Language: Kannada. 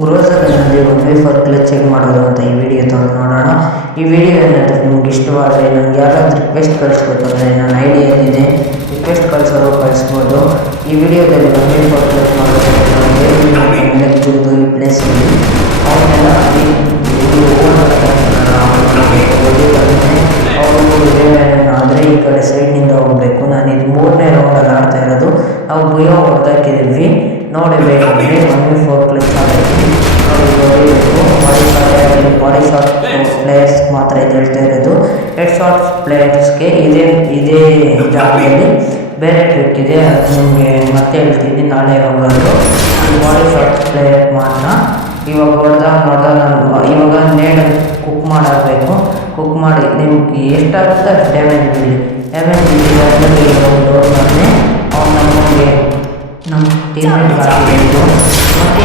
ಗ್ರೋಸರಿನಲ್ಲಿ ಒಮ್ಮೆ ಫಾರ್ ಕ್ಲಚ್ ಚೆಕ್ ಮಾಡೋದು ಅಂತ ಈ ವಿಡಿಯೋ ತೊಗೊಂಡು ನೋಡೋಣ. ಈ ವಿಡಿಯೋ ಏನಾದರೂ ನಿಮ್ಗೆ ಇಷ್ಟವಾದರೆ ನನಗೆ ಯಾರಾದರೂ ರಿಕ್ವೆಸ್ಟ್ ಕಳಿಸ್ಬೋದು ಅಂದರೆ ನನ್ನ ಐಡಿಯಾದಿದೆ, ರಿಕ್ವೆಸ್ಟ್ ಕಳಿಸೋರು ಕಳಿಸ್ಬೋದು. ಈ ವಿಡಿಯೋದಲ್ಲಿ ಒಮ್ಮೆ ಫಾರ್ ಕ್ಲಚ್ ಮಾಡೋದು ಈ ಪ್ಲೇಸಲ್ಲಿ ಅವನ್ನೆಲ್ಲ ಆದರೆ ಈ ಕಡೆ ಸೈಡ್ನಿಂದ ಹೋಗಬೇಕು. ನಾನು ಇದು 3ನೇ ರೌಂಡಲ್ಲಿ ಆಡ್ತಾ ಇರೋದು. ನಾವು ಗುಯೋ ಹೊಡೆದಾಕಿದ್ದೀವಿ ನೋಡಿ. ಬೇಕಂದರೆ ಒಮ್ಮೆ ಫೋರ್ ಕ್ಲಿಕ್ ಆಗಿ ನೋಡಿ ಬಾಡಿ ಶಾಟ್ ಪ್ಲೇಯರ್ಸ್ ಮಾತ್ರ ಇದು ಹೇಳ್ತಾ ಇರೋದು. ಹೆಡ್ ಶಾಟ್ ಪ್ಲೇಯರ್ಸ್ಗೆ ಇದೇ ಜಾಗದಲ್ಲಿ ಬೇರೆ ಟ್ರಿಕ್ ಇದೆ, ಅದು ನಿಮಗೆ ಮತ್ತೆ ಹೇಳ್ತೀನಿ ನಾಳೆ ಯಾವಾಗಲೂ. ಬಾಡಿ ಶಾಟ್ ಪ್ಲೇಯರ್ ಮಾತ್ರ ಇವಾಗ ಇವಾಗ ನೇಡಲ್ಲಿ ಕುಕ್ ಮಾಡಬೇಕು. ಕುಕ್ ಮಾಡಿ ನಿಮ್ಗೆ ಎಷ್ಟಾಗುತ್ತೆ ಅಷ್ಟು ಡ್ಯಾಮೇಜ್ ಬಿಡಿ. ಡ್ಯಾಮೇಜ್ ಬಿದ್ದಿದ್ದಾದ್ಮೇಲೆ ಡೋರ್ ಮಾಡಿ ಅವ್ನು ನಮಗೆ ನಮ್ಮ ಟೀಮ್ಮೇಟ್ ಹಾಕಿದ್ದು ಮತ್ತು